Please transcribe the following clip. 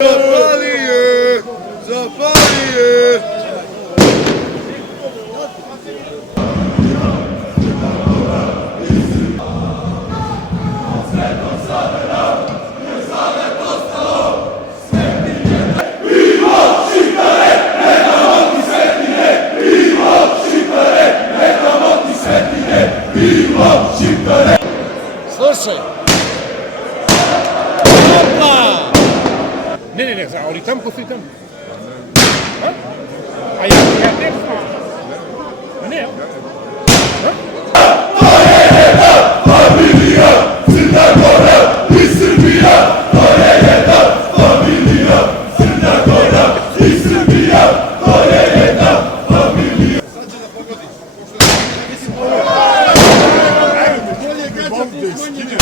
Zapali je! Zapali je! Slušaj! Opa! Ne, ali tam ko si tam. A ja te znam. Ma ne, Familija, Crna Gora i Srbija, to je jedna familija. Crna Gora i Srbija, to je jedna familija. Sad će da pogodi. Bolje gađa manje.